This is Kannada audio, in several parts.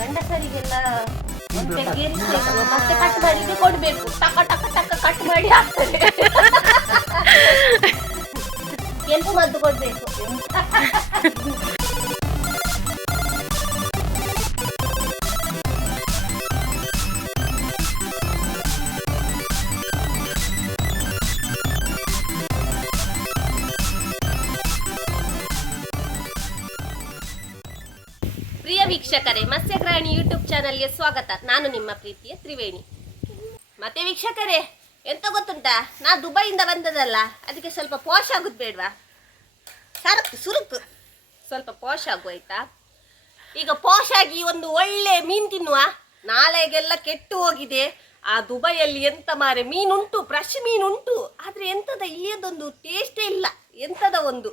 ಗಂಡಸರಿಗೆಲ್ಲ ಮತ್ತೆ ಕಟ್ ಮಾಡಿ ಕೊಡ್ಬೇಕು. ಟಕ ಟಕ ಟಕ ಕಟ್ ಮಾಡಿ ಹಾಕ್ತಾರೆ. ಕೆಂಪು ಮದ್ದು ಕೊಡ್ಬೇಕು. ಪ್ರಿಯ ವೀಕ್ಷಕರೇ, ಮತ್ಸ್ಯಗ್ರಾಣಿ ಯೂಟ್ಯೂಬ್ ಚಾನಲ್ಗೆ ಸ್ವಾಗತ. ನಾನು ನಿಮ್ಮ ಪ್ರೀತಿಯ ತ್ರಿವೇಣಿ. ಮತ್ತೆ ವೀಕ್ಷಕರೇ, ಎಂತ ಗೊತ್ತುಂಟಾ, ನಾ ದುಬೈಯಿಂದ ಬಂದದಲ್ಲ, ಅದಕ್ಕೆ ಸ್ವಲ್ಪ ಪಾಶ್ ಆಗುದು ಬೇಡ್ವಾ? ಸುರುಕು ಸ್ವಲ್ಪ ಪಾಶ್ ಆಗುವಾಯ್ತಾ? ಈಗ ಪಾಶ್ ಆಗಿ ಒಂದು ಒಳ್ಳೆ ಮೀನು ತಿನ್ನುವ. ನಾಳೆಗೆಲ್ಲ ಕೆಟ್ಟು ಹೋಗಿದೆ. ಆ ದುಬೈಯಲ್ಲಿ ಎಂತ ಮಾರೆ ಮೀನುಂಟು, ಫ್ರೆಶ್ ಮೀನುಂಟು, ಆದ್ರೆ ಎಂತದ ಇಲ್ಲಿಯದೊಂದು ಟೇಸ್ಟೇ ಇಲ್ಲ, ಎಂತದ ಒಂದು.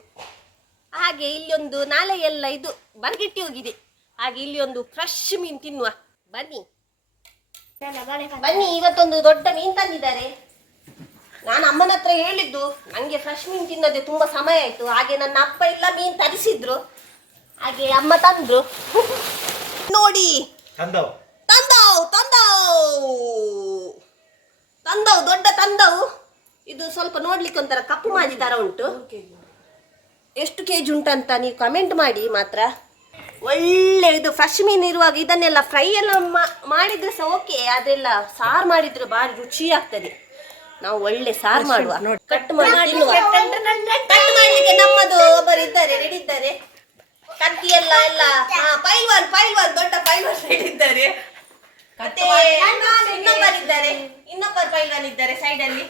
ಹಾಗೆ ಇಲ್ಲೊಂದು ನಾಳೆ ಎಲ್ಲ ಇದು ಬರಗಿಟ್ಟಿ ಹೋಗಿದೆ. ಹಾಗೆ ಇಲ್ಲಿ ಒಂದು ಫ್ರೆಶ್ ಮೀನು ತಿನ್ನುವ. ಬನ್ನಿ ಬನ್ನಿ, ಇವತ್ತೊಂದು ದೊಡ್ಡ ಮೀನು ತಂದಿದ್ದಾರೆ. ನಾನು ಅಮ್ಮನ ಹತ್ರ ಹೇಳಿದ್ದು ನಂಗೆ ಫ್ರೆಶ್ ಮೀನು ತಿನ್ನೋದೇ ತುಂಬಾ ಸಮಯ ಆಯ್ತು. ಹಾಗೆ ನನ್ನ ಅಪ್ಪ ಇಲ್ಲ ಮೀನು ತರಿಸಿದ್ರು, ಹಾಗೆ ಅಮ್ಮ ತಂದ್ರು. ನೋಡಿ, ತಂದವು ದೊಡ್ಡ ತಂದವು. ಇದು ಸ್ವಲ್ಪ ನೋಡ್ಲಿಕ್ಕೆ ಒಂಥರ ಕಪ್ಪು ಮಾಜಿ ತರ ಉಂಟು. ಎಷ್ಟು ಕೆಜಿ ಉಂಟಂತ ನೀವು ಕಮೆಂಟ್ ಮಾಡಿ ಮಾತ್ರ. ಒಳ್ಳೆ ಇದು ಫ್ರೆಶ್ ಮೀನು ಇರುವಾಗ ಇದನ್ನೆಲ್ಲ ಫ್ರೈ ಎಲ್ಲ ಮಾಡಿದ್ರೆ ಸಹ ಓಕೆ, ಅದೆಲ್ಲ ಸಾರು ಮಾಡಿದ್ರೆ ಭಾರಿ ರುಚಿ ಆಗ್ತದೆ. ನಾವು ಒಳ್ಳೆ ಸಾರು ಮಾಡುವ. ಕಟ್ ಮಾಡಿ ಕಟ್ ಮಾಡ್ಲಿಕ್ಕೆ ನಮ್ಮದು ಒಬ್ಬರು ಇದ್ದಾರೆ, ರೆಡಿ ಇದ್ದಾರೆ. ಕತ್ತಿ ಎಲ್ಲ ಪೈಲ್ವಾನ್ ದೊಡ್ಡ ಪೈಲ್ವಾನ್ ರೆಡಿ ಇದ್ದಾರೆ. ಮತ್ತೆ ಇನ್ನೊಬ್ಬರು ಪೈಲ್ವಾನ್ ಇದ್ದಾರೆ ಸೈಡ್ ಅಲ್ಲಿ.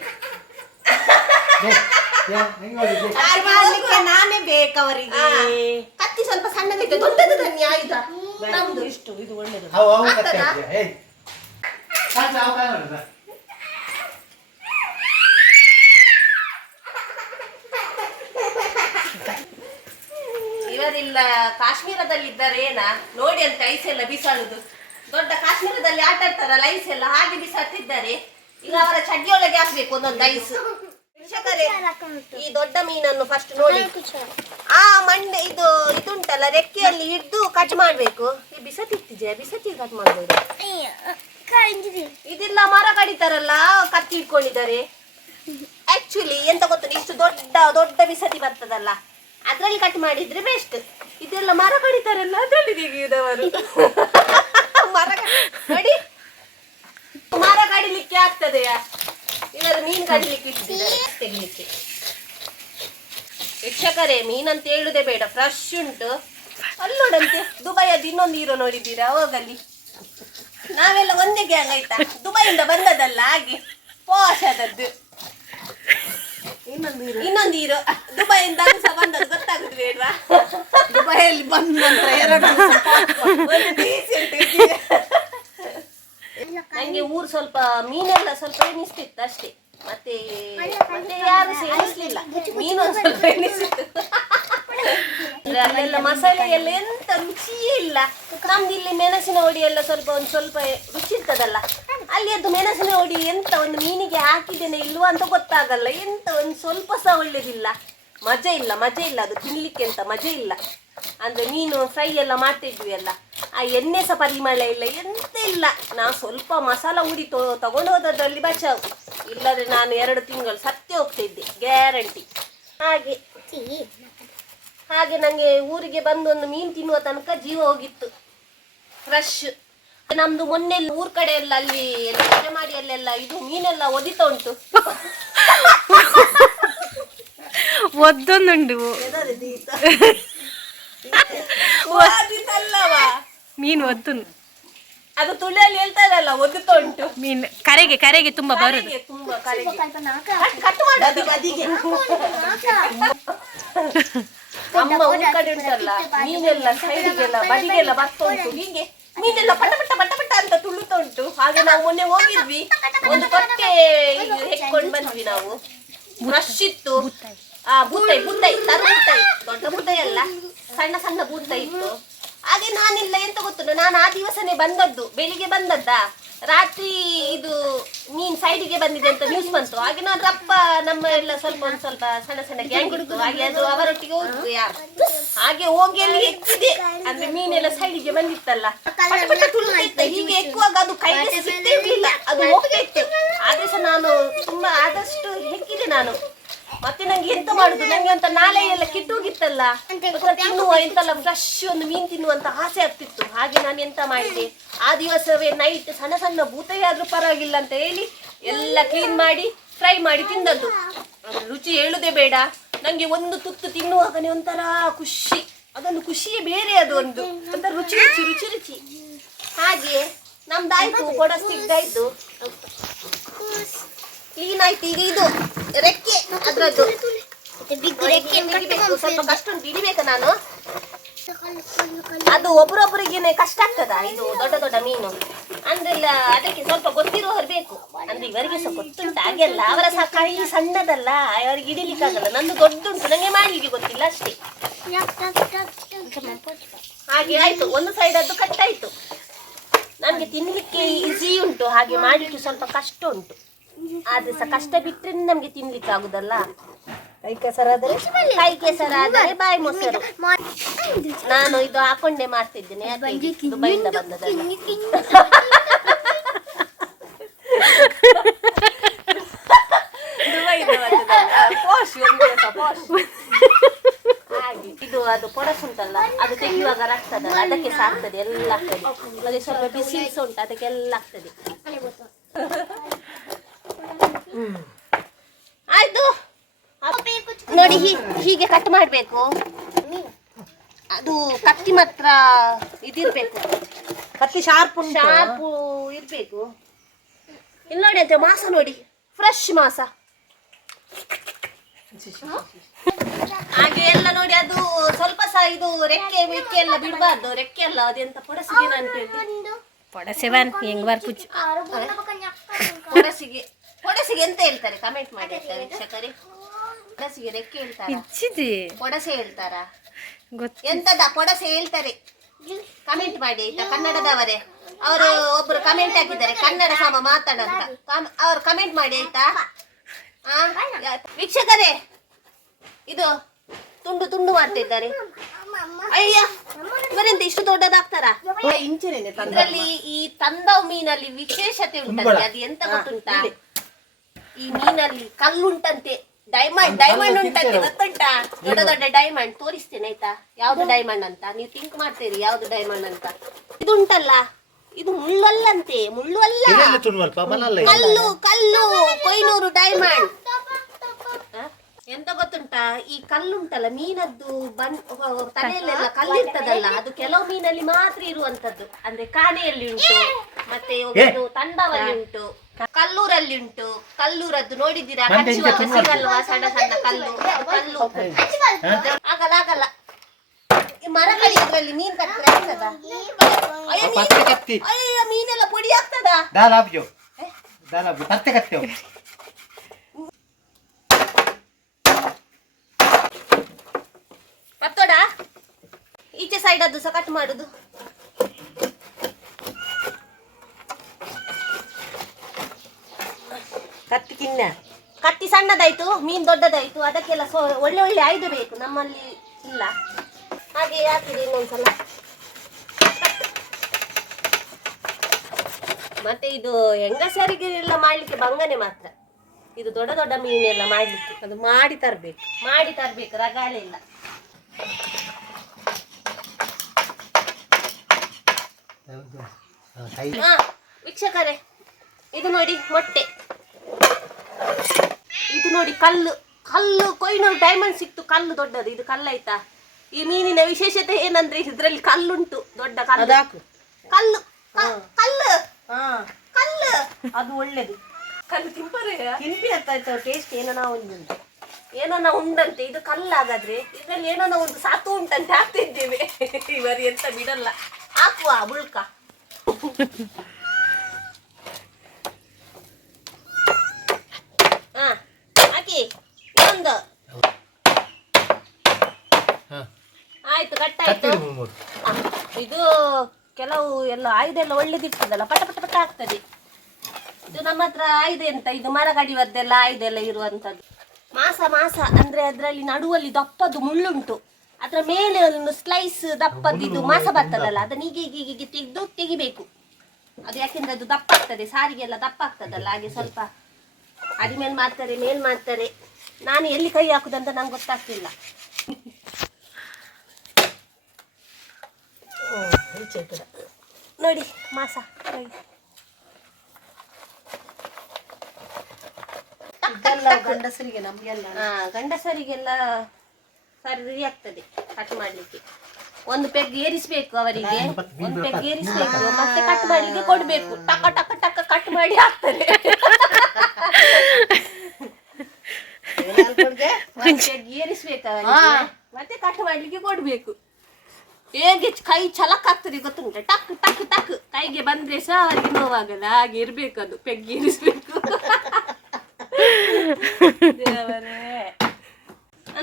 ನಾನೇ ಬೇಕವರಿಗೆ. ಕತ್ತಿ ಸ್ವಲ್ಪ ಸಣ್ಣದಿದೆ, ದೊಡ್ಡದು ತನ್ನಿ ಆಯುಧ. ನಮ್ದು ಇಷ್ಟು ಇದು ಒಳ್ಳೆದು. ಇವರಿಲ್ಲ ಕಾಶ್ಮೀರದಲ್ಲಿ ಇದ್ದಾರೆ ಏನ ನೋಡಿ ಅಂತ ಐಸ್ ಎಲ್ಲ ಬಿಸಾಡುದು. ದೊಡ್ಡ ಕಾಶ್ಮೀರದಲ್ಲಿ ಆಟ ಆಡ್ತಾರಲ್ಲ ಐಸ್ ಎಲ್ಲ, ಹಾಗೆ ಬಿಸಾಡ್ತಿದ್ದಾರೆ. ಈಗ ಅವರ ಚಡ್ಡಿಯೊಳಗೆ ಹಾಕ್ಬೇಕು ಒಂದೊಂದು ಐಸ್. ಈ ದೊಡ್ಡ ಮೀನನ್ನು ಫಸ್ಟ್ ನೋಡಿ, ಆ ಮಂಡೆ ಇದುಂಟಲ್ಲ ರೆಕ್ಕೆಯಲ್ಲಿ ಹಿಡ್ದು ಕಟ್ ಮಾಡ್ಬೇಕು. ಈ ಬಿಸತಿ ಕಟ್ ಮಾಡ್ಬೋದು. ಇದೆಲ್ಲ ಮರ ಕಡಿತಾರಲ್ಲ, ಕತ್ತಿ ಇಟ್ಕೊಂಡಿದ್ದಾರೆ. ಆಕ್ಚುಲಿ ಎಂತ ಗೊತ್ತ, ಇಷ್ಟು ದೊಡ್ಡ ಬಿಸತಿ ಬರ್ತದಲ್ಲ, ಅದ್ರಲ್ಲಿ ಕಟ್ ಮಾಡಿದ್ರೆ ಬೆಸ್ಟ್. ಇದೆಲ್ಲ ಮರ ಕಡಿತಾರಲ್ಲ, ಅದ್ರಲ್ಲಿ ತೆಗೆಯುವುದವರು. ನೋಡಿ, ಮರ ಕಡಿಲಿಕ್ಕೆ ಆಗ್ತದೆಯಾ? ಇವರು ಮೀನು ಕಡಿಲಿಕ್ಕೆ ಇಟ್ಟಿದ್ದಾರೆ ತೆಗಿಲಿಕ್ಕೆ. ವೀಕ್ಷಕರೇ, ಮೀನಂತ ಹೇಳುದೇ ಬೇಡ, ಫ್ರೆಶ್ ಉಂಟು. ಅಲ್ಲೋಡಂತೆ ದುಬೈಯದ್ದು ಇನ್ನೊಂದು ಹೀರೋ ನೋಡಿದ್ದೀರಾ? ಹೋಗಲ್ಲಿ ನಾವೆಲ್ಲ ಒಂದೇ ಗ್ಯಾಂಗ್ ಆಯ್ತಾ, ದುಬೈಯಿಂದ ಬಂದದಲ್ಲ, ಹಾಗೆ ಪಾಶ್ ಆದದ್ದು. ಇನ್ನೊಂದು ಹೀರೋ ದುಬೈಯಿಂದ ಸಹ ಬಂದದ್ದು, ಗೊತ್ತಾಗುದು ಬೇಡ್ವಾ? ದುಬೈಯಲ್ಲಿ ಬಂದ ನಂತರ ಎರಡು ನಂಗೆ ಊರು ಸ್ವಲ್ಪ ಮೀನೆಲ್ಲ ಸ್ವಲ್ಪ ಎನಿಸ್ತಿತ್ತು ಅಷ್ಟೇ. ಮತ್ತೆ ಯಾರು ಸಹ ಎನಿಸ್ಲಿಲ್ಲ, ಮೀನು ಸ್ವಲ್ಪ ಎನಿಸಿತ್ತು. ಅಲ್ಲೆಲ್ಲ ಮಸಾಲೆ ಎಲ್ಲ ಎಂತ ರುಚಿಯೇ ಇಲ್ಲ. ನಮ್ದು ಇಲ್ಲಿ ಮೆಣಸಿನ ಹುಡಿ ಎಲ್ಲ ಸ್ವಲ್ಪ ರುಚಿ ಇರ್ತದಲ್ಲ, ಅಲ್ಲಿ ಅದು ಮೆಣಸಿನ ಹುಡಿ ಎಂತ ಒಂದು ಮೀನಿಗೆ ಹಾಕಿದ್ದೇನೆ ಇಲ್ವಾ ಅಂತ ಗೊತ್ತಾಗಲ್ಲ. ಎಂತ ಒಂದು ಸ್ವಲ್ಪ ಸಹ ಒಳ್ಳೇದಿಲ್ಲ, ಮಜೆ ಇಲ್ಲ. ಅದು ತಿನ್ಲಿಕ್ಕೆ ಎಂತ ಮಜೆ ಇಲ್ಲ. ಅಂದ್ರೆ ಮೀನು ಫ್ರೈ ಎಲ್ಲ ಮಾಡ್ತಿದ್ವಿ ಅಲ್ಲ, ಆ ಎಣ್ಣೆ ಸಹ ಪರಿಮಳ ಇಲ್ಲ, ಎಂತ ಇಲ್ಲ. ನಾವು ಸ್ವಲ್ಪ ಮಸಾಲ ಹುಡಿ ತಗೊಂಡು ಹೋದದ್ರಲ್ಲಿ ಬಚಾವು, ಇಲ್ಲದ್ರೆ ನಾನು 2 ತಿಂಗಳು ಸತ್ಯ ಹೋಗ್ತಿದ್ದೆ ಗ್ಯಾರಂಟಿ. ಹಾಗೆ ನಂಗೆ ಊರಿಗೆ ಬಂದು ಒಂದು ಮೀನು ತಿನ್ನುವ ತನಕ ಜೀವ ಹೋಗಿತ್ತು ಫ್ರೆಶ್. ನಮ್ದು ಮೊನ್ನೆ ಊರ್ ಕಡೆ ಎಲ್ಲ ಅಲ್ಲಿ ಮಾಡಿ ಅಲ್ಲೆಲ್ಲ ಇದು ಮೀನೆಲ್ಲ ಒದಿತಾ ಉಂಟು. ಒದ್ದೊಂದುಂಡು ಮೀನು ಒದ್ದು, ಅದು ತುಳಿಯಲ್ಲಿ ಹೇಳ್ತಾರಲ್ಲ ಒದ್ದುತ್ತಾ ಉಂಟು ಮೀನು. ಕರೆಗೆ ತುಂಬಾ ಬರುದು. ಅಮ್ಮ ಊರ್ ಕಡೆ ಉಂಟಲ್ಲ, ಮೀನೆಲ್ಲ ಸೈಡಿಗೆಲ್ಲ ಬದಿಗೆಲ್ಲ ಬರ್ತಾ ಉಂಟು. ಹೀಗೆ ಮೀನೆಲ್ಲ ಪಟ ಅಂತ ತುಳುತ್ತಾ ಉಂಟು. ಹಾಗೆ ನಾವು ಮೊನ್ನೆ ಹೋಗಿದ್ವಿ, ಒಂದು ಕೊಟ್ಟೆ ಹೆಕ್ಕೊಂಡು ಬಂದ್ವಿ ನಾವು. ಫ್ರೆಶ್ ಇತ್ತು. ಬೂತಾಯಿ ದೊಡ್ಡ ಬೂತಾಯಿ ಅಲ್ಲ, ಸಣ್ಣ ಬೂತಾಯಿ ಇತ್ತು. ಹಾಗೆ ನಾನಿಲ್ಲ, ಎಂತ ಗೊತ್ತುಂಟು, ನಾನು ಆ ದಿವಸನೇ ಬಂದದ್ದು, ಬೆಳಿಗ್ಗೆ ಬಂದದ್ದ, ರಾತ್ರಿ ಇದು ನೀನ್ ಸೈಡಿಗೆ ಬಂದಿದೆ ಅಂತ ನ್ಯೂಸ್ ಬಂತು. ಹಾಗೆ ನಾನು ರಪ್ಪ ನಮ್ಮ ಎಲ್ಲ ಒಂದು ಸ್ವಲ್ಪ ಸಣ್ಣ ಸಣ್ಣ ಗ್ಯಾಂಗ್ ಇತ್ತು, ಹಾಗೆ ಅದು ಅವರೊಟ್ಟಿಗೆ ಹೋದ್ರು ಯಾರು, ಹಾಗೆ ಹೋಗಿ ಅಲ್ಲಿ ಎತ್ತಿದೆ, ಅಂದ್ರೆ ಮೀನೆಲ್ಲ ಸೈಡಿಗೆ ಬಂದಿತ್ತಲ್ಲ, ಪಟ ಪಟ ತುಳ್ತಾ ಇತ್ತು. ಹೀಗೆ ಎಕ್ಕುವಾಗ ಅದು ಕೈಗೆ ಸಿಗ್ತೇ ಇರ್ಲಿಲ್ಲ, ಅದು ಹೋಗ್ತಾ ಇತ್ತು. ಆದ್ರೆ ಸಹ ನಾನು ತುಂಬಾ ಆದಷ್ಟು ಹೆಕ್ಕಿದೆ ನಾನು. ಮತ್ತೆ ನಂಗೆ ಎಂತ ಮಾಡುದು, ನಂಗೆ ಅಂತ ನಾಳೆ ಎಲ್ಲ ಕಿಟ್ಟೋಗಿತ್ತಲ್ಲ, ತಿನ್ನುವ ಎಂತೆಲ್ಲ ಫ್ರೆಶ್ ಒಂದು ಮೀನ್ ತಿನ್ನುವಂತ ಆಸೆ ಆಗ್ತಿತ್ತು. ಹಾಗೆ ನಾನು ಎಂತ ಮಾಡಿದೆ, ಆ ದಿವಸವೇ ನೈಟ್ ಸಣ್ಣ ಸಣ್ಣ ಭೂತವೇ ಆದ್ರೂ ಪರವಾಗಿಲ್ಲ ಅಂತ ಹೇಳಿ ಎಲ್ಲ ಕ್ಲೀನ್ ಮಾಡಿ ಫ್ರೈ ಮಾಡಿ ತಿಂದದ್ದು. ರುಚಿ ಹೇಳುದೇ ಬೇಡ, ನಂಗೆ ಒಂದು ತುತ್ತು ತಿನ್ನುವಾಗನೇ ಒಂಥರ ಖುಷಿ, ಅದೊಂದು ಖುಷಿಯೇ ಬೇರೆ, ಅದು ಒಂಥರ ರುಚಿ ರುಚಿ ರುಚಿ ರುಚಿ. ಹಾಗೆ ನಮ್ದಾಯ್ತು, ಕೊಡಸ್ತಿದ್ದಾಯ್ತು, ಕ್ಲೀನ್ ಆಯ್ತು. ಈಗ ಇದು ರೆಕ್ಕೆ, ಅದ್ರದ್ದು ರೆಕ್ಕೆ ಹಿಡಿಬೇಕು, ಸ್ವಲ್ಪ ಕಷ್ಟ ಉಂಟು, ಹಿಡಿಬೇಕಾ ನಾನು. ಅದು ಒಬ್ರೊಬ್ರಿಗೇನೆ ಕಷ್ಟ ಆಗ್ತದ, ಇದು ದೊಡ್ಡ ದೊಡ್ಡ ಮೀನು ಅಂದ್ರೆ ಅದಕ್ಕೆ ಸ್ವಲ್ಪ ಗೊತ್ತಿರೋರು ಬೇಕು. ಅಂದ್ರೆ ಇವರಿಗೆ ಸಹ ಗೊತ್ತುಂಟು, ಹಾಗೆಲ್ಲ ಅವರ ಸಹ ಕೈ ಸಣ್ಣದಲ್ಲ, ಅವರಿಗೆ ಹಿಡಿಲಿಕ್ಕಾಗಲ್ಲ. ನಂದು ದೊಡ್ಡುಂಟು, ನಂಗೆ ಮಾಡ್ಲಿಕ್ಕೆ ಗೊತ್ತಿಲ್ಲ ಅಷ್ಟೇ. ಹಾಗೆ ಆಯ್ತು, ಒಂದು ಸೈಡ್ ಅದು ಕಟ್ ಆಯ್ತು. ನನ್ಗೆ ತಿನ್ಲಿಕ್ಕೆ ಈಸಿ ಉಂಟು, ಹಾಗೆ ಮಾಡ್ಲಿಕ್ಕೆ ಸ್ವಲ್ಪ ಕಷ್ಟ ಉಂಟು. ಆದ್ರೆ ಸಹ ಕಷ್ಟ ಬಿಟ್ರೆ ನಮ್ಗೆ ತಿನ್ಲಿಕ್ಕೆ ಆಗುದಲ್ಲ. ಕೈ ಕೆಸರಾದರೆ ಬಾಯಿ ಮೊಸರು. ನಾನು ಇದು ಹಾಕೊಂಡೆ ಮಾಡ್ತಿದ್ದೇನೆ, ಯಾಕೆ ದುಬೈಯಿಂದ ಬಂದದಲ್ಲ. ದುಬೈಯಿಂದ ಬಂದದಲ್ಲ, ಪೋಷ್ ಹಾಗೆ. ಇದು ಅದು ಪೊಡಸ್ ಉಂಟಲ್ಲ, ಅದು ತೆಗೆಯುವಾಗ ಆಗ್ತದಲ್ಲ, ಅದಕ್ಕೆ ಸಹ ಆಗ್ತದೆ, ಎಲ್ಲ ಆಗ್ತದೆ. ಅದೇ ಸ್ವಲ್ಪ ಬಿಸಿಲು ಸಹ ಉಂಟು, ಅದಕ್ಕೆಲ್ಲ ಆಗ್ತದೆ. ಆಯ್ತು ನೋಡಿ, ಹೀಗೆ ಕಟ್ ಮಾಡ್ಬೇಕು. ಅದು ಕತ್ತಿ ಮಾತ್ರ ಇದಿರ್ಬೇಕು, ಕತ್ತಿ ಶಾರ್ಪ್ ಇರ್ಬೇಕು. ಇಲ್ಲಿ ನೋಡಿ ಅಂತ ಮಾಸ ನೋಡಿ, ಫ್ರೆಶ್ ಮಾಸ. ಹಾಗೆ ಎಲ್ಲ ನೋಡಿ, ಅದು ಸ್ವಲ್ಪ ಸಹ ಇದು ರೆಕ್ಕೆ ಮಿಕ್ಕೆ ಎಲ್ಲ ಬಿಡಬಾರ್ದು. ರೆಕ್ಕೆ ಅಲ್ಲ, ಅದೆಂತ ಪೊಡಸಿಗೆ ಅಂತ ಹೇಳಿ, ಪೊಡಸೆ ಬನ್ ಹೆಂಗ್ ಬರ್ಪುಚ್ಚು ಪೊಡಸಿಗೆ ಎಂತ ಹೇಳ್ತಾರೆ ಕಮೆಂಟ್ ಮಾಡಿ ಆಯ್ತಾ ವೀಕ್ಷಕರೇ. ಪೊಡಸಿಗೆ ರೆಕ್ಕೆ ಹೇಳ್ತಾರ, ಪೊಡಸೆ ಹೇಳ್ತಾರ, ಎಂತದ ಪೊಡಸೆ ಹೇಳ್ತಾರೆ, ಕಮೆಂಟ್ ಮಾಡಿ ಆಯ್ತಾ ಕನ್ನಡದವರೇ. ಅವರು ಒಬ್ರು ಕಮೆಂಟ್ ಹಾಕಿದ್ದಾರೆ, ಕನ್ನಡ ಸಮ ಮಾತಾಡಂತ, ಅವ್ರು ಕಮೆಂಟ್ ಮಾಡಿ ಆಯ್ತಾ. ವೀಕ್ಷಕರೇ, ಇದು ತುಂಡು ತುಂಡು ಮಾಡ್ತಿದ್ದಾರೆ. ಅಯ್ಯ, ಇವರೆಂತ ಇಷ್ಟು ದೊಡ್ಡದಾಗ್ತಾರ? ಇದ್ರಲ್ಲಿ ಈ ತಂದವ್ ಮೀನಲ್ಲಿ ವಿಶೇಷತೆ ಉಂಟಂತೆ, ಅದು ಎಂತ ಗೊತ್ತುಂಟಾ? ಈ ಮೀನಲ್ಲಿ ಕಲ್ಲುಂಟಂತೆ, ಡೈಮಂಡ್ ಉಂಟಂತೆ, ಗೊತ್ತುಂಟಾ? ದೊಡ್ಡ ದೊಡ್ಡ ಡೈಮಂಡ್ ತೋರಿಸ್ತೇನೆ ಆಯ್ತಾ, ಯಾವ್ದು ಡೈಮಂಡ್ ಅಂತ. ನೀವು ಥಿಂಕ್ ಮಾಡ್ತೀರಿ ಯಾವ್ದು ಡೈಮಂಡ್ ಅಂತ. ಇದು ಉಂಟಲ್ಲ, ಇದು ಮುಳ್ಳಲ್ಲಂತೆ, ಮುಳ್ಳು ಅಲ್ಲ, ಕಲ್ಲು ಕಲ್ಲು, ಕೊಯ್ನೂರು ಡೈಮಂಡ್. ಎಂತ ಗೊತ್ತುಂಟಾ, ಈ ಕಲ್ಲುಂಟಲ್ಲ, ಮೀನದ್ದು ತಲೆಯಲ್ಲೆಲ್ಲ ಕಲ್ಲಿರ್ತದಲ್ಲ, ಅದು ಕೆಲವು ಮೀನಲ್ಲಿ ಮಾತ್ರ ಇರುವಂತದ್ದು. ಅಂದ್ರೆ ಕಾಣೆಯಲ್ಲಿ ಉಂಟು, ಮತ್ತೆ ತಂಡವಲ್ಲಿ ಉಂಟು, ಕಲ್ಲೂರಲ್ಲಿ ಉಂಟು. ಕಲ್ಲೂರದ್ದು ನೋಡಿದ್ದೀರಾ, ಹಚ್ಚುವಾಗ ಸಿಗಲ್ವಾ ಸಣ್ಣ ಸಣ್ಣ ಕಲ್ಲು, ಕಲ್ಲು ಆಗಲ್ಲ ಆಗಲ್ಲ. ಮರ ಕಡಿಯೋದ್ರಲ್ಲಿ ಮೀನ್ ಕಟ್ಟಿದ್ರೆ ಆಗ್ತದ? ಅಯ್ಯೋ, ಮೀನೆಲ್ಲ ಪುಡಿ ಆಗ್ತದ? ಪತ್ತೋಡ ಈಚೆ ಸೈಡ್ ಅದು ಸಹ ಕಟ್ ಮಾಡುದು. ಕತ್ತಿ ಸಣ್ಣದಾಯ್ತು, ಮೀನ್ ದೊಡ್ಡದಾಯ್ತು, ಅದಕ್ಕೆಲ್ಲ ಒಳ್ಳೆ ಒಳ್ಳೆ ಆಯ್ದು ಬೇಕು, ನಮ್ಮಲ್ಲಿ ಇಲ್ಲ. ಹಾಗೆ ಹಾಕಿದೆ ಇನ್ನೊಂದ್ಸಲ. ಮತ್ತೆ ಇದು ಹೆಂಗಸರಿಗೆ ಎಲ್ಲ ಮಾಡ್ಲಿಕ್ಕೆ ಬಂಗನೆ ಮಾತ್ರ, ಇದು ದೊಡ್ಡ ದೊಡ್ಡ ಮೀನೆಲ್ಲ ಮಾಡ್ಲಿಕ್ಕೆ ಅದು ಮಾಡಿ ತರ್ಬೇಕು, ರಗಾಳೆ ಇಲ್ಲ. ವೀಕ್ಷಕರೇ, ಇದು ನೋಡಿ ಮೊಟ್ಟೆ, ಇದು ನೋಡಿ ಕಲ್ಲು, ಕೊಯ್ನೂರು ಡೈಮಂಡ್ ಸಿಕ್ತು, ಕಲ್ಲು ದೊಡ್ಡದು. ಇದು ಕಲ್ಲಾಯ್ತಾ? ಈ ಮೀನಿನ ವಿಶೇಷತೆ ಏನಂದ್ರೆ ಇದ್ರಲ್ಲಿ ಕಲ್ಲುಂಟು, ದೊಡ್ಡ ಕಲ್ಲು. ಕಲ್ಲು ಕಲ್ಲು ಕಲ್ಲು ಅದು ಒಳ್ಳೇದು. ಕಲ್ಲು ತಿಂಪಿ ಅಂತ ಟೇಸ್ಟ್ ಏನೋ ಉಂಟಂತೆ. ಇದು ಕಲ್ಲಾಗಾದ್ರೆ ಇದ್ರಲ್ಲಿ ಏನೋ ಒಂದು ಸಾತು ಉಂಟಂತೆ, ಹಾಕ್ತಿದ್ದೇವೆ. ಇವರು ಎಂತ ಬಿಡಲ್ಲ, ಹಾಕುವ ಬುಳ್ಕ. ಹಾಕಿ ಇನ್ನೊಂದು. ಆಯ್ತು, ಕಟ್ಟಾಯ್ತು. ಇದು ಕೆಲವು ಎಲ್ಲ ಆಯುಧ ಎಲ್ಲ ಒಳ್ಳೇದಿರ್ತದಲ್ಲ, ಪಟ ಪಟ ಪಟ ಆಗ್ತದೆ. ಇದು ನಮ್ಮ ಹತ್ರ ಆಯುಧ ಎಂತ, ಇದು ಮರ ಕಡಿಯುವದ್ದೆಲ್ಲ ಆಯುಧ ಎಲ್ಲ ಇರುವಂತದ್ದು. ಮಾಸ ಮಾಸ ಅಂದ್ರೆ ಅದರಲ್ಲಿ ನಡುವಲ್ಲಿ ದಪ್ಪದ್ದು ಮುಳ್ಳುಂಟು, ಅದರ ಮೇಲೆ ಒಂದು ಸ್ಲೈಸ್ ದಪ್ಪದ್ದು ಮಾಸ ಬರ್ತದಲ್ಲ, ಅದನ್ನ ಹೀಗೆ ತೆಗೆದು ತೆಗಿಬೇಕು. ಅದು ಯಾಕೆಂದ್ರೆ ಅದು ದಪ್ಪ ಆಗ್ತದೆ, ಸಾರಿಗೆಲ್ಲ ದಪ್ಪ ಆಗ್ತದಲ್ಲ, ಹಾಗೆ ಸ್ವಲ್ಪ ಅಡಿಮೇಲ್ ಮಾಡ್ತಾರೆ, ಮೇಲ್ ಮಾಡ್ತಾರೆ. ನಾನು ಎಲ್ಲಿ ಕೈ ಹಾಕುದಂತ ನಂಗೆ ಗೊತ್ತಾಗ್ತಿಲ್ಲ. ನೋಡಿ ಮಾಸ ಕೈ ಗಂಡಸರಿಗೆ ನಮ್ಗೆಲ್ಲ ಗಂಡಸರಿಗೆಲ್ಲ ಸರಿ ಆಗ್ತದೆ ಕಟ್ ಮಾಡ್ಲಿಕ್ಕೆ. ಒಂದು ಪೆಗ್ ಏರಿಸ್ಬೇಕು ಅವರಿಗೆ, ಒಂದು ಪೆಗ್ ಏರಿಸ್ಬೇಕು, ಮತ್ತೆ ಕಟ್ ಮಾಡ್ಲಿಕ್ಕೆ ಕೊಡ್ಬೇಕು. ಟಕ ಟಕ ಟಕ ಕಟ್ ಮಾಡಿ ಹಾಕ್ತಾರೆ. ಪೆಗ್ ಏರಿಸ್ಬೇಕು ಅವರಿಗೆ, ಮತ್ತೆ ಕಟ್ ಮಾಡ್ಲಿಕ್ಕೆ ಕೊಡ್ಬೇಕು. ಹೇಗೆ ಕೈ ಛಲಕ್ ಆಗ್ತದೆ ಗೊತ್ತುಂಟ, ಟಕ್ ಟಕ್ ಟಕ್ ಕೈಗೆ ಬಂದ್ರೆ ಸಹ ಅವರಿಗೆ ನೋವಾಗಲ್ಲ, ಹಾಗೆ ಇರ್ಬೇಕು. ಅದು ಪೆಗ್ ಏರಿಸ್ಬೇಕು.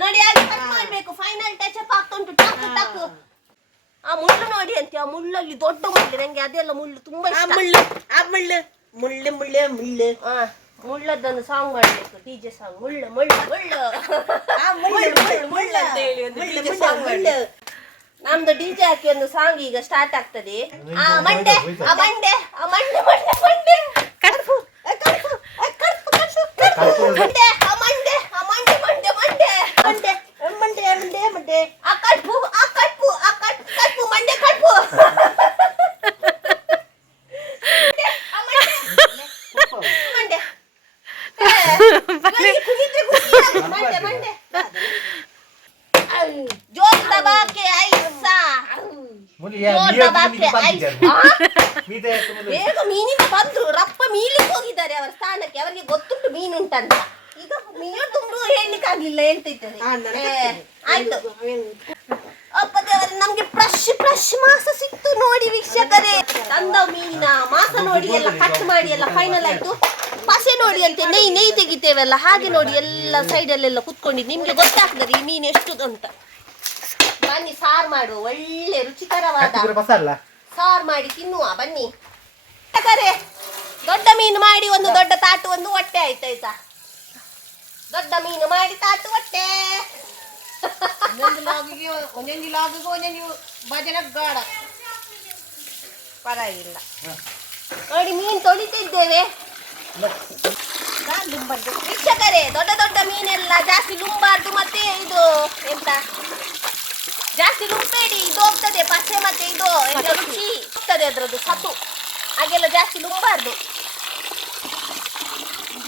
ನೋಡಿ ಹಾಗೆ ಕಟ್ ಮಾಡ್ಬೇಕು. ಫೈನಲ್ ಟಚ್ ಅಪ್ ಆಗ್ತಾ ಉಂಟು, ಟಕ್ ಟಕ್. ಆ ಮುಳ್ಳು ನೋಡಿ ಅಂತ, ಆ ಮುಳ್ಳಲ್ಲಿ ದೊಡ್ಡ ಮುಳ್ಳು, ನಂಗೆ ಅದೆಲ್ಲ ಮುಳ್ಳು ತುಂಬಾ ಇಷ್ಟ. ಮುಳ್ಳದೊಂದು ಸಾಂಗ್ ಮಾಡ್ಬೇಕು, ಡಿಜೆ ಸಾಂಗ್. ಮುಳ್ಳು ಮುಳ್ಳು ಮುಳ್ಳು ಮುಳ್ಳು ಅಂತ ಹೇಳಿ ಒಂದು ಡಿಜೆ ಸಾಂಗ್ ಮಾಡಿ. ನಮ್ದು ಡಿಜೆ ಹಾಕಿ ಒಂದು ಸಾಂಗ್ ಈಗ ಸ್ಟಾರ್ಟ್ ಆಗ್ತದೆ. ಆ ಮಂಡೆ ಆ ಮಂಡೆ ಆ ಮಂಡೆ ಮಂಡೆ ಮಂಡೆ ಕಡ್ಪು ಕಡ್ಪು ಕಡ್ಪು ಕಡ್ಪು ಮಂಡೆ ಆ ಮಂಡೆ ಆ ಮಂಡೆ ಮಂಡೆ ಮಂಡೆ ಮಂಡೆ ಮಂಡೆ ಮಂಡೆ ಮಂಡೆ ಆ ಕಡ್ಪು ಆ ಕಡ್ಪು ಆ ಕಡ್ಪು ಮಂಡೆ ಕಡ್ಪು ಮಂಡೆ ಮಂಡೆ ಮಂಡೆ जोर दबा के ऐसा जोर दबा के ಬೇಗ ಮೀನಿಂದ ಬಂದ್ರು, ರಪ್ಪ ಮೀಲಿಕ್ಕೆ ಹೋಗಿದ್ದಾರೆ ಅವರ ಸ್ಥಾನಕ್ಕೆ. ಅವರಿಗೆ ಗೊತ್ತುಂಟು ಮೀನುಂಟಂತ. ಈಗ ಮೀನು ತುಂಬ ಹೇಳ್ಲಿಕ್ಕೆ ಆಗ್ಲಿಲ್ಲ, ಹೇಳ್ತಿದ್ದಾರೆ. ಆಯ್ತು ಅಪ್ಪ ದೇವರೇ, ನಮ್ಗೆ ಫ್ರೆಶ್ ಫ್ರೆಶ್ ಮಾಸ ಸಿಕ್ತು ನೋಡಿ ವೀಕ್ಷಕರೇ. ತಂದ ಮೀನಿನ ಮಾಸ ನೋಡಿ ಎಲ್ಲ ಕಟ್ ಮಾಡಿ ಎಲ್ಲ ಫೈನಲ್ ಆಯ್ತು. ಪಸೆ ನೋಡಿ ಅಂತೆ ನೆಯ್ ತೆಗಿತೇವಲ್ಲ, ಹಾಗೆ ನೋಡಿ ಎಲ್ಲ ಸೈಡಲ್ಲೆಲ್ಲ ಕುತ್ಕೊಂಡಿದ್ದು. ನಿಮ್ಗೆ ಗೊತ್ತಾಗ್ತದೆ ಈ ಮೀನು ಎಷ್ಟು ಅಂತ. ಬನ್ನಿ ಸಾರು ಮಾಡುವ, ಒಳ್ಳೆ ರುಚಿಕರವಾದ ಸಾರು ಮಾಡಿ ತಿನ್ನುವ ಬನ್ನಿ. ದೊಡ್ಡ ಮೀನು ಮಾಡಿ ಒಂದು ದೊಡ್ಡ ತಾಟು ಒಂದು ಹೊಟ್ಟೆ ಆಯ್ತಾಯ್ತಾ. ದೊಡ್ಡ ಮೀನು ಮಾಡಿ ತಾಟು ಹೊಟ್ಟೆ. ಪರವಾಗಿಲ್ಲ ನೋಡಿ, ಮೀನು ತೊಳಿತಿದ್ದೇವೆ ವೀಕ್ಷಕರೇ. ದೊಡ್ಡ ದೊಡ್ಡ ಮೀನೆಲ್ಲ ಜಾಸ್ತಿ ಲುಂಬಾರ್ದು, ಮತ್ತೆ ಇದು ಎಂತ ಜಾಸ್ತಿ ಲುಂಬೇಡಿ, ಇದು ಹೋಗ್ತದೆ ಪಸೆ, ಮತ್ತೆ ಇದು ರುಚಿ ಹೋಗ್ತದೆ ಅದ್ರದ್ದು ಸತು, ಹಾಗೆಲ್ಲ ಜಾಸ್ತಿ ಲುಂಬಾರ್ದು.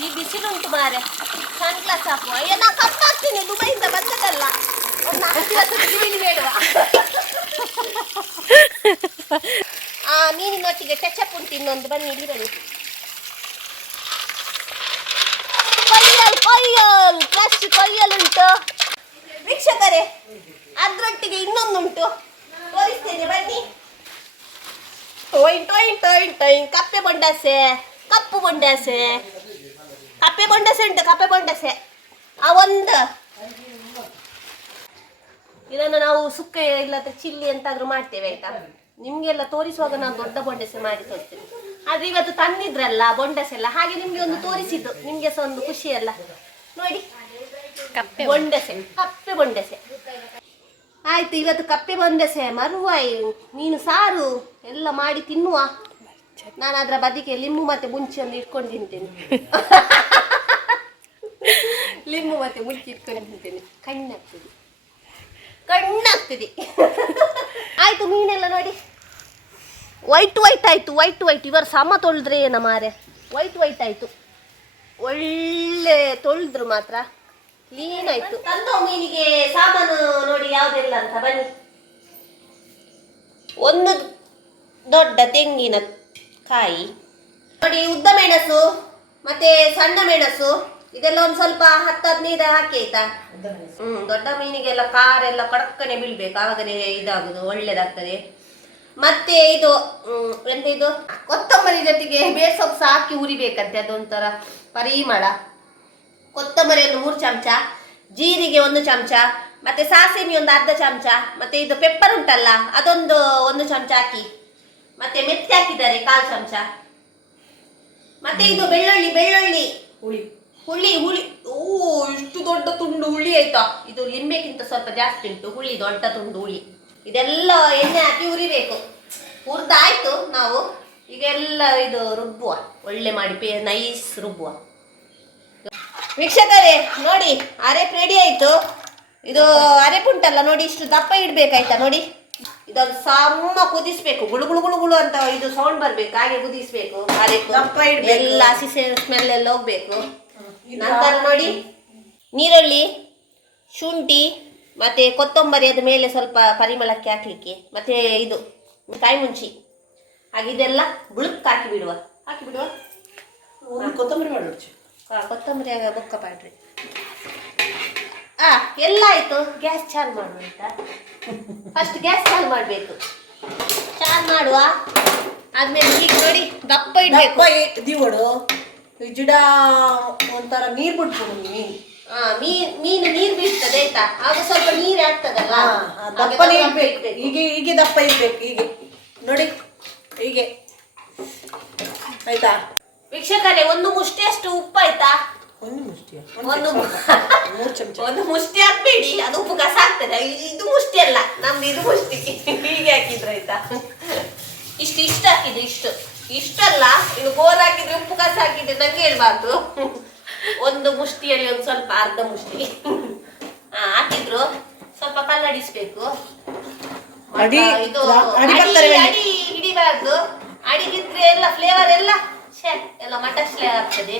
ಈ ಬಿಸಿಲುಂಟು ಮಾರೆ, ಸನ್ ಗ್ಲಾಸ್ ಹಾಕುವ. ಅಯ್ಯೋ ನಾ ಕಪ್ಪಾಗ್ತೀನಿ, ದುಬೈಯಿಂದ ಬಂದದಲ್ಲ, ಒಂದು 4 ದಿವಸ ಮೀನು ಬೇಡುವ. ಆ ಮೀನಿನೊಟ್ಟಿಗೆ ಟಚಪ್ ಉಂಟು ಇನ್ನೊಂದು, ಬನ್ನಿ ಇಲ್ಲಿ ಬನ್ನಿ. ಕೊಯ್ಯಲ್ ಫ್ರೆಶ್ ಕೊಯ್ಯಲ್ ಉಂಟು ವೀಕ್ಷಕರೇ. ಅದ್ರೊಟ್ಟಿಗೆ ಇನ್ನೊಂದುಂಟು, ತೋರಿಸ್ತೇನೆ ಬನ್ನಿ. ಟೊಯ್ ಟೊಯ್ ಟೊಯ್ ಟೊಯ್ ಕಪ್ಪೆ ಬೊಂಡಾಸೆ, ಕಪ್ಪು ಬೊಂಡಾಸೆ, ಕಪ್ಪೆ ಬೊಂಡಾಸೆ ಉಂಟು, ಕಪ್ಪೆ ಬೊಂಡಾಸೆ. ಆ ಒಂದು ಇದನ್ನು ನಾವು ಸುಕ್ಕ ಇಲ್ಲದ ಚಿಲ್ಲಿ ಎಂತಾದ್ರೂ ಮಾಡ್ತೇವೆ ಆಯ್ತಾ. ನಿಮ್ಗೆಲ್ಲ ತೋರಿಸುವಾಗ ನಾವು ದೊಡ್ಡ ಬೊಂಡಸೆ ಮಾಡಿ ತೋರಿಸ್ತೇವೆ. ಆದ್ರೆ ಇವತ್ತು ತಂದಿದ್ರಲ್ಲ ಬೊಂಡಸೆಲ್ಲ, ಹಾಗೆ ನಿಮ್ಗೆ ಒಂದು ತೋರಿಸಿದ್ದು, ನಿಮ್ಗೆ ಸಹ ಒಂದು ಖುಷಿ ಅಲ್ಲ. ನೋಡಿ ಕಪ್ಪೆ ಬೊಂಡಸೆ, ಕಪ್ಪೆ ಬೊಂಡಸೆ ಆಯ್ತು. ಇವತ್ತು ಕಪ್ಪೆ ಬೊಂಡಸೆ, ಮರುವಾಯಿ, ಮೀನು ಸಾರು ಎಲ್ಲ ಮಾಡಿ ತಿನ್ನುವ. ನಾನು ಅದರ ಬದಿಗೆ ಲಿಂಬು ಮತ್ತೆ ಮುಂಚಿಯನ್ನು ಇಟ್ಕೊಂಡು ತಿಂತೇನೆ. ಲಿಂಬು ಮತ್ತೆ ಮುಂಚಿ ಇಟ್ಕೊಂಡು ತಿಂತೇನೆ, ಕಣ್ಣಾಗ್ತದೆ ಕಣ್ಣಾಗ್ತದೆ. ಆಯ್ತು, ಮೀನೆಲ್ಲ ನೋಡಿ ವೈಟ್ ವೈಟ್ ಆಯ್ತು, ವೈಟ್ ವೈಟ್. ಇವರು ಸಮ ತೊಳೆದ್ರೆ ಏನ ಮಾರೆ, ವೈಟ್ ವೈಟ್ ಆಯ್ತು, ಒಳ್ಳೆ ತೊಳೆದ್ರು ಮಾತ್ರ ಕ್ಲೀನ್ ಆಯ್ತು. ತಂದ ಮೀನಿಗೆ ಸಾಮಾನು ನೋಡಿ ಯಾವುದೆಲ್ಲ ಅಂತ ಬನ್ನಿ. ಒಂದು ದೊಡ್ಡ ತೆಂಗಿನ ಕಾಯಿ ನೋಡಿ, ಉದ್ದ ಮೆಣಸು ಮತ್ತೆ ಸಣ್ಣ ಮೆಣಸು, ಇದೆಲ್ಲ ಒಂದು ಸ್ವಲ್ಪ 10-15 ಹಾಕಿ ಆಯ್ತಾ. ದೊಡ್ಡ ಮೀನಿಗೆಲ್ಲ ಕಾರೆಲ್ಲ ಕಡಕ್ಕನೆ ಬೀಳ್ಬೇಕು, ಆವಾಗನೇ ಇದಾಗುದು, ಒಳ್ಳೇದಾಗ್ತದೆ. ಮತ್ತೆ ಇದು ಎಂತ ಇದು ಕೊತ್ತಂಬರಿ ಜೊತೆಗೆ ಬೇಸೊಪ್ಪು ಹಾಕಿ ಉರಿಬೇಕಂತೆ, ಅದೊಂಥರ ಪರಿಮಳ. ಕೊತ್ತಂಬರಿಯನ್ನು 3 ಚಮಚ, ಜೀರಿಗೆ 1 ಚಮಚ, ಮತ್ತೆ ಸಾಸಿಮೆ ಒಂದು ಅರ್ಧ ಚಮಚ, ಮತ್ತೆ ಇದು ಪೆಪ್ಪರ್ ಉಂಟಲ್ಲ ಅದೊಂದು 1 ಚಮಚ ಹಾಕಿ, ಮತ್ತೆ ಮೆಂತ್ಯ ಹಾಕಿದ್ದಾರೆ 1/4 ಚಮಚ, ಮತ್ತೆ ಇದು ಬೆಳ್ಳುಳ್ಳಿ ಹುಳಿ ಹುಳಿ ಓ ಇಷ್ಟು ದೊಡ್ಡ ತುಂಡು ಹುಳಿ ಆಯ್ತಾ. ಇದು ಲಿಂಬೆಗಿಂತ ಸ್ವಲ್ಪ ಜಾಸ್ತಿ ಉಂಟು ಹುಳಿ, ದೊಡ್ಡ ತುಂಡು ಹುಳಿ. ಇದೆಲ್ಲ ಎಣ್ಣೆ ಹಾಕಿ ಹುರಿಬೇಕು. ಹುರಿದಾಯ್ತು. ನಾವು ಈಗ ಎಲ್ಲ ಇದು ರುಬ್ಬುವ, ಒಳ್ಳೆ ಮಾಡಿ ನೈಸ್ ರುಬ್ಬುವ. ವೀಕ್ಷಕರೇ ನೋಡಿ, ಅರೆಪ್ ರೆಡಿ ಆಯ್ತು. ಇದು ಅರೆಪ್ ಉಂಟಲ್ಲ ನೋಡಿ, ಇಷ್ಟು ದಪ್ಪ ಇಡ್ಬೇಕಾಯ್ತಾ ನೋಡಿ. ಇದೊಂದು ಸಮ್ಮ ಕುದಿಸ್ಬೇಕು, ಗುಳು ಗುಳು ಗುಳು ಗುಳು ಅಂತ ಇದು ಸೌಂಡ್ ಬರ್ಬೇಕು, ಹಾಗೆ ಕುದಿಸ್ಬೇಕು. ಅರೆಪ್ ದಪ್ಪ ಇಡ್ಬೇಕು. ಎಲ್ಲ ಹಸಿ ಸ್ಮೆಲ್ ಎಲ್ಲ ಹೋಗ್ಬೇಕು. ನಂತರ ನೋಡಿ ನೀರುಳ್ಳಿ, ಶುಂಠಿ ಮತ್ತೆ ಕೊತ್ತಂಬರಿ, ಅದ ಮೇಲೆ ಸ್ವಲ್ಪ ಪರಿಮಳಕ್ಕೆ ಹಾಕ್ಲಿಕ್ಕೆ, ಮತ್ತೆ ಇದು ಕಾಯಿ ಮುಂಚಿ, ಹಾಗೆ ಇದೆಲ್ಲ ಬುಳುಕ್ ಹಾಕಿ ಬಿಡುವ. ಕೊತ್ತಂಬರಿ ಮಾಡೋಣ. ಕೊತ್ತಂಬರಿ ಆಗ ಬೊಕ್ಕ ಪಾಡ್ರಿ. ಎಲ್ಲ ಆಯ್ತು. ಗ್ಯಾಸ್ ಚಾಲು ಮಾಡುವ ಆಯ್ತಾ. ಫಸ್ಟ್ ಗ್ಯಾಸ್ ಚಾಲು ಮಾಡಬೇಕು. ಚಾಲು ಮಾಡುವ ಆದ್ಮೇಲೆ ಈಗ ನೋಡಿ ದಪ್ಪ ಇಡ್ಬೇಕು. ದಿವಡು ಜಿಡ ಒಂಥರ ನೀರ್ ಬಿಟ್ಬಿಡು ಮೀನು ನೀರು ಬಿಡ್ತದೆ ಆಯ್ತಾ. ಆಗ ಸ್ವಲ್ಪ ನೀರು ಆಗ್ತದಲ್ಲ, ದಪ್ಪನೇ ಇಡ್ಬೇಕು. ಹೀಗೆ ದಪ್ಪ ಇಡ್ಬೇಕು. ಹೀಗೆ ನೋಡಿ, ಹೀಗೆ ಆಯ್ತಾ. ವೀಕ್ಷಕರೇ, ಒಂದು ಮುಷ್ಟಿಯಷ್ಟು ಉಪ್ಪು ಆಯ್ತಾ. ಒಂದು ಮುಷ್ಟಿ, ಒಂದು 3 ಚಮಚ. ಒಂದು ಮುಷ್ಟಿ ಹಾಕ್ಬೇಡಿ, ಅದು ಉಪ್ಪು ಕಸ ಆಗ್ತದೆ. ಇದು ಮುಷ್ಟಿ ಅಲ್ಲ, ನಮ್ದು ಇದು ಮುಷ್ಟಿ. ಹೀಗೆ ಹಾಕಿದ್ರೆ ಆಯ್ತಾ. ಇಷ್ಟು ಹಾಕಿದ್ರೆ ಇಷ್ಟಲ್ಲ. ಇದು ಬೋರ್ ಹಾಕಿದ್ರೆ ಉಪ್ಪು ಕಸ ಹಾಕಿದ್ರೆ ನಂಗೆ ಹೇಳ್ಬಾರ್ದು. ಒಂದು ಮುಷ್ಟಿಯಲ್ಲಿ ಒಂದು ಸ್ವಲ್ಪ ಅರ್ಧ ಮುಷ್ಟಿ ಹಾಕಿದ್ರು. ಸ್ವಲ್ಪ ಕಲ್ಲಡಿಸ್ಬೇಕು. ಅಡಿ ಇದು ಅಡಿ ಹಿಡಿಬಾರ್ದು. ಅಡಿಗಿದ್ರೆ ಎಲ್ಲ ಫ್ಲೇವರ್ ಎಲ್ಲ ಮಟನ್ ಫ್ಲೇವರ್ ಆಗ್ತದೆ.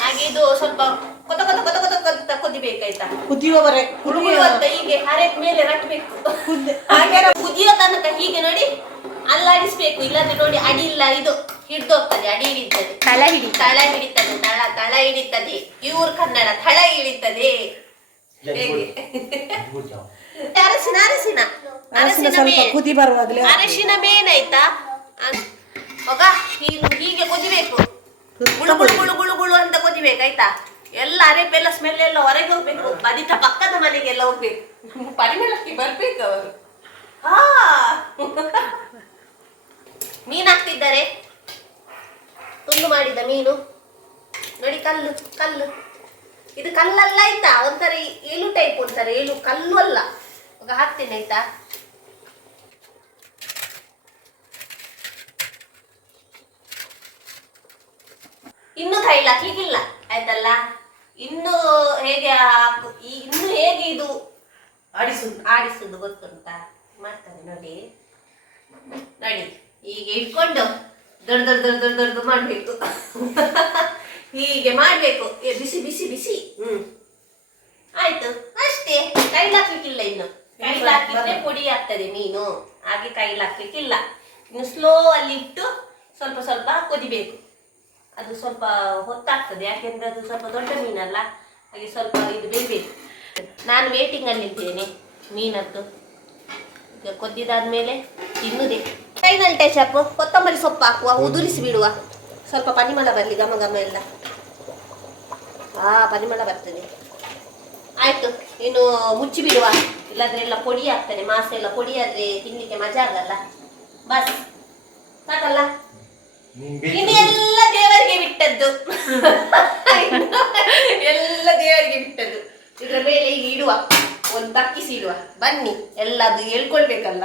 ಹಾಗೆ ಇದು ಸ್ವಲ್ಪ ಕೊತ ಕೊತ ಕೊತ ಕೊತ ಅಂತ ಕುದಿಬೇಕಾಯ್ತಾ. ಕುದಿಯುವವರೆ ಅಂತ ಹೀಗೆ ಅರೆಪ್ ಮೇಲೆ ರಟ್ಬೇಕು. ಹಾಗೆ ಕುದಿಯೋ ತನಕ ಹೀಗೆ ನೋಡಿ ಅಲ್ಲಾಡಿಸ್ಬೇಕು. ಇಲ್ಲಾಂದ್ರೆ ನೋಡಿ ಅಡಿ ಇಲ್ಲ, ಇದು ಹಿಡ್ದೋಗ್ತದೆ, ಅಡಿ ಹಿಡಿತದೆ, ತಳ ಹಿಡಿತದೆ, ತಳ ಹಿಡಿತದೆ. ಇವ್ರ ಕನ್ನಡ ತಳ ಹಿಡಿತದೆ. ಕುದಿ ಬರುವಾಗಲೇ ಅರಶಿನ ಮೇನ್ ಆಯ್ತಾ. ಮಗ ಹೀಗೆ ಕುದಿಬೇಕು, ಗುಳು ಗುಳು ಗುಳು ಗುಳು ಗುಳು ಅಂತ ಕುದಿಬೇಕಾಯ್ತಾ. ಎಲ್ಲ ಅರೆಪೆಲ್ಲ ಸ್ಮೆಲ್ ಎಲ್ಲ ಹೊರಗೆ ಹೋಗ್ಬೇಕು. ಬದಿತ ಪಕ್ಕದ ಮನೆಗೆಲ್ಲ ಹೋಗ್ಬೇಕು, ಪರಿಮಳಕ್ಕೆ ಬರ್ಬೇಕು ಅವರು. ಮೀನು ಹಾಕ್ತಿದ್ದಾರೆ, ತುಂಡು ಮಾಡಿದ ಮೀನು ನೋಡಿ. ಕಲ್ಲು ಇದು ಕಲ್ಲಲ್ಲ ಆಯ್ತಾ, ಒಂಥರ ಏಳು ಟೈಪ್, ಒಂಥರ ಏಳು ಕಲ್ಲು ಅಲ್ಲ. ಈಗ ಹಾಕ್ತೇನೆ ಆಯ್ತಾ. ಇನ್ನು ಕೈಲಿ ಹಾಕ್ಲಿಕ್ಕಿಲ್ಲ ಆಯ್ತಲ್ಲ. ಇನ್ನು ಹೇಗೆ ಇದು ಆಡಿಸುದು ಗೊತ್ತುಂಟಾ, ಮಾಡ್ತಾರೆ ನೋಡಿ. ಹೀಗೆ ಇಟ್ಕೊಂಡು ದೊಡ್ಡ ದೊಡ್ಡ ದೊಡ್ಡ ದೊಡ್ಡ ದೊಡ್ಡ ಮಾಡ್ಬೇಕು. ಹೀಗೆ ಮಾಡ್ಬೇಕು, ಬಿಸಿ ಬಿಸಿ ಬಿಸಿ. ಆಯ್ತು ಅಷ್ಟೇ. ಕೈಲಿ ಹಾಕ್ಲಿಕ್ಕಿಲ್ಲ. ಇನ್ನು ಕೈಲಿ ಹಾಕಿದ್ರೆ ಪುಡಿ ಆಗ್ತದೆ ಮೀನು, ಹಾಗೆ ಕೈಲಿ ಹಾಕ್ಲಿಕ್ಕಿಲ್ಲ. ಇನ್ನು ಸ್ಲೋ ಅಲ್ಲಿ ಇಟ್ಟು ಸ್ವಲ್ಪ ಸ್ವಲ್ಪ ಕುದಿಬೇಕು. ಅದು ಸ್ವಲ್ಪ ಹೊತ್ತಾಗ್ತದೆ, ಯಾಕೆಂದ್ರೆ ಅದು ಸ್ವಲ್ಪ ದೊಡ್ಡ ಮೀನಲ್ಲ, ಹಾಗೆ ಸ್ವಲ್ಪ ಇದು ಬೇಯಬೇಕು. ನಾನು ವೇಟಿಂಗ್ ಅಲ್ಲಿ ಇದ್ದೇನೆ ಮೀನದ್ದು. ಈಗ ಕೊದ್ದಿದಾದ್ಮೇಲೆ ತಿನ್ನುದೇ. ಫೈನಲ್ ಟಚ್ ಅಪ್, ಕೊತ್ತಂಬರಿ ಸೊಪ್ಪು ಹಾಕುವ, ಉದುರಿಸಿ ಬಿಡುವ. ಸ್ವಲ್ಪ ಪರಿಮಳ ಬರಲಿ, ಘಮ ಘಮ ಎಲ್ಲ ಪರಿಮಳ ಬರ್ತದೆ. ಆಯ್ತು, ಇನ್ನು ಮುಚ್ಚಿ ಬಿಡುವ, ಇಲ್ಲಾಂದ್ರೆ ಎಲ್ಲ ಪೊಡಿ ಆಗ್ತದೆ. ಮಾಂಸ ಎಲ್ಲ ಪೊಡಿ ಆದ್ರೆ ತಿನ್ಲಿಕ್ಕೆ ಮಜಾ ಆಗಲ್ಲ. ಬಸ್ ಸಾಕಲ್ಲ. ಇನ್ನು ಎಲ್ಲ ದೇವರಿಗೆ ಬಿಟ್ಟದ್ದು. ಎಲ್ಲ ದೇವರಿಗೆ ಬಿಟ್ಟದ್ದು. ಇದ್ರ ಮೇಲೆ ಈಗ ಇಡುವ, ಒಂದು ತಕ್ಕಿಸಿ ಇಡುವ. ಬನ್ನಿ, ಎಲ್ಲದು ಹೇಳ್ಕೊಳ್ಬೇಕಲ್ಲ.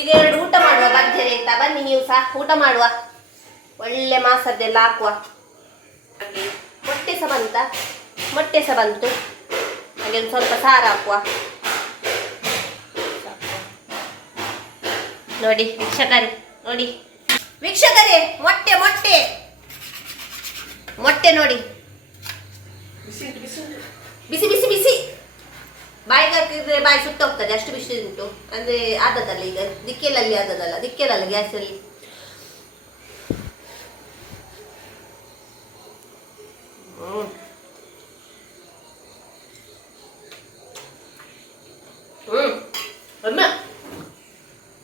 ಈಗ 2 ಊಟ ಮಾಡುವ ಭರ್ಜರಿ ಆಯ್ತಾ. ಬನ್ನಿ ನೀವು ಸಹ ಊಟ ಮಾಡುವ. ಒಳ್ಳೆ ಮಾಸದ್ದೆಲ್ಲ ಹಾಕುವ. ಮೊಟ್ಟೆ ಸಹ ಬಂತು. ಹಾಗೆ ಒಂದು ಸ್ವಲ್ಪ ಸಾರು ಹಾಕುವ. ನೋಡಿ ವೀಕ್ಷಕರೇ, ಮೊಟ್ಟೆ ನೋಡಿ, ಬಿಸಿ ಬಿಸಿ ಬಿಸಿ. ಬಾಯಿಗೆ ಹಾಕಿದ್ರೆ ಬಾಯಿ ಸುಟ್ಟೋಗ್ತದೆ, ಅಷ್ಟು ಬಿಸಿ ಉಂಟು. ಅಂದ್ರೆ ಆದದಲ್ಲ, ಈಗ ದಿಕ್ಕೆಲಲ್ಲಿ ಆದದಲ್ಲ, ದಿಕ್ಕೆಲಲ್ಲ ಗ್ಯಾಸಲ್ಲಿ.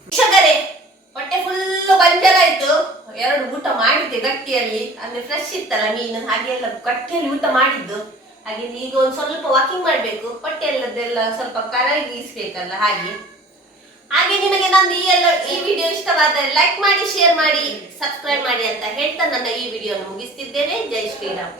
ವೀಕ್ಷಕರೇ, ಹೊಟ್ಟೆ ಫುಲ್ಲು ಬಂಜರಾಯ್ತು. 2 ಊಟ ಮಾಡಿದ್ದೆ ಗಟ್ಟಿಯಲ್ಲಿ, ಅಂದ್ರೆ ಫ್ರೆಶ್ ಇತ್ತಲ್ಲ ಮೀನು, ಹಾಗೆ ಎಲ್ಲ ಗಟ್ಟಿಯಲ್ಲಿ ಊಟ ಮಾಡಿದ್ದು. ಹಾಗೆ ಈಗ ಒಂದು ಸ್ವಲ್ಪ ವಾಕಿಂಗ್ ಮಾಡಬೇಕು, ಹೊಟ್ಟೆ ಎಲ್ಲದೆಲ್ಲ ಸ್ವಲ್ಪ ಕರಗಿಸ್ಬೇಕಲ್ಲ ಹಾಗೆ. ಹಾಗೆ ನಿಮಗೆ ನಂದು ಈ ವಿಡಿಯೋ ಇಷ್ಟವಾದರೆ ಲೈಕ್ ಮಾಡಿ, ಶೇರ್ ಮಾಡಿ, ಸಬ್ಸ್ಕ್ರೈಬ್ ಮಾಡಿ ಅಂತ ಹೇಳ್ತಾ ನನ್ನ ಈ ವಿಡಿಯೋನ ಮುಗಿಸ್ತಿದ್ದೇನೆ. ಜೈ ಶ್ರೀರಾಮ್.